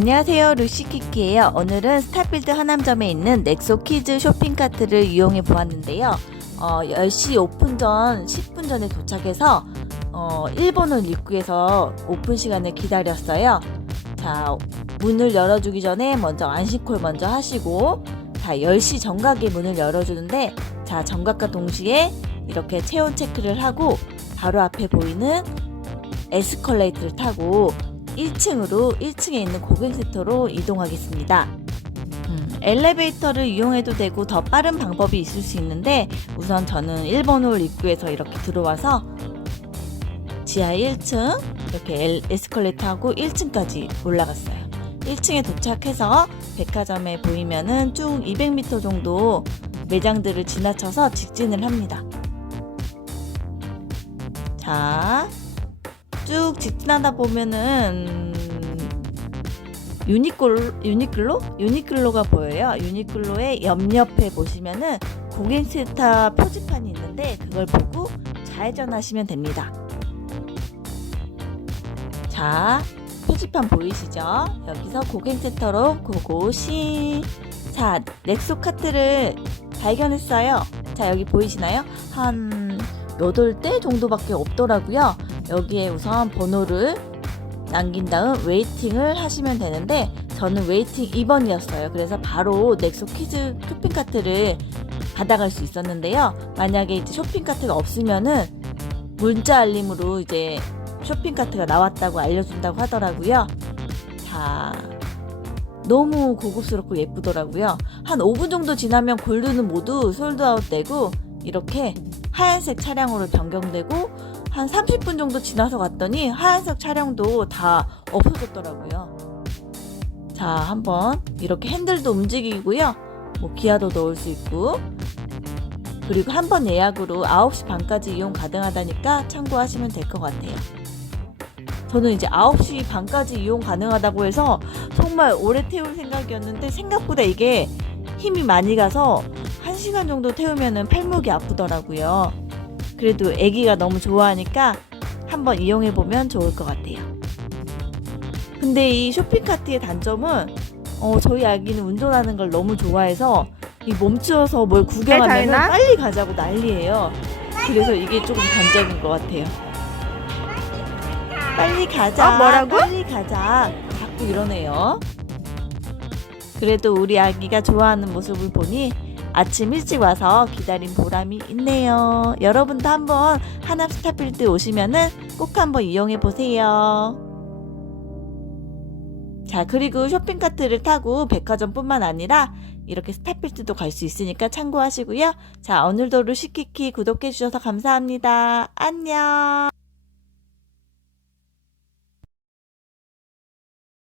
안녕하세요. 루시키키예요. 오늘은 스타필드 하남점에 있는 넥소 키즈 쇼핑카트를 이용해 보았는데요. 어, 10시 오픈 전 10분 전에 도착해서 어, 일본을 입구에서 오픈 시간을 기다렸어요. 자 문을 열어주기 전에 먼저 안심콜 먼저 하시고 자 10시 정각에 문을 열어주는데 자 정각과 동시에 이렇게 체온 체크를 하고 바로 앞에 보이는 에스컬레이터를 타고 1층으로 1층에 있는 고객센터로 이동하겠습니다. 음, 엘리베이터를 이용해도 되고 더 빠른 방법이 있을 수 있는데 우선 저는 1번 홀 입구에서 이렇게 들어와서 지하 1층 이렇게 엘- 에스컬레이터하고 1층까지 올라갔어요. 1층에 도착해서 백화점에 보이면은 쭉 200m 정도 매장들을 지나쳐서 직진을 합니다. 자, 쭉 직진하다 보면은 유니클로 유니클로 유니클로가 보여요. 유니클로의 옆옆에 보시면은 고객센터 표지판이 있는데 그걸 보고 좌회전하시면 됩니다. 자, 표지판 보이시죠? 여기서 고객센터로 고고시. 자, 넥소 카트를 발견했어요. 자, 여기 보이시나요? 한 8대 정도밖에 없더라고요. 여기에 우선 번호를 남긴 다음 웨이팅을 하시면 되는데 저는 웨이팅 2번이었어요. 그래서 바로 넥소 퀴즈 쇼핑 카트를 받아갈 수 있었는데요. 만약에 이제 쇼핑 카트가 없으면은 문자 알림으로 이제 쇼핑 카트가 나왔다고 알려준다고 하더라고요. 자, 너무 고급스럽고 예쁘더라고요. 한 5분 정도 지나면 골드는 모두 솔드아웃 되고 이렇게 하얀색 차량으로 변경되고 한 30분 정도 지나서 갔더니 하얀색 차량도 다 없어졌더라고요. 자, 한번 이렇게 핸들도 움직이고요. 뭐 기아도 넣을 수 있고 그리고 한 번 예약으로 9시 반까지 이용 가능하다니까 참고하시면 될 것 같아요. 저는 이제 9시 반까지 이용 가능하다고 해서 정말 오래 태울 생각이었는데 생각보다 이게 힘이 많이 가서 1시간 정도 태우면은 팔목이 아프더라고요. 그래도 아기가 너무 좋아하니까 한번 이용해 보면 좋을 것 같아요. 근데 이 쇼핑 카트의 단점은 어, 저희 아기는 운전하는 걸 너무 좋아해서 이 멈추어서 뭘 구경하면? 빨리 가자고 난리예요. 그래서 이게 조금 단점인 것 같아요. 빨리 가자. 어, 뭐라고? 빨리 가자. 자꾸 이러네요. 그래도 우리 아기가 좋아하는 모습을 보니 아침 일찍 와서 기다린 보람이 있네요. 여러분도 한번 하남 스타필드 오시면은 꼭 한번 이용해 보세요. 자, 그리고 쇼핑카트를 타고 백화점뿐만 아니라 이렇게 스타필드도 갈 수 있으니까 참고하시고요. 자, 오늘도 루시키키 구독해 주셔서 감사합니다. 안녕.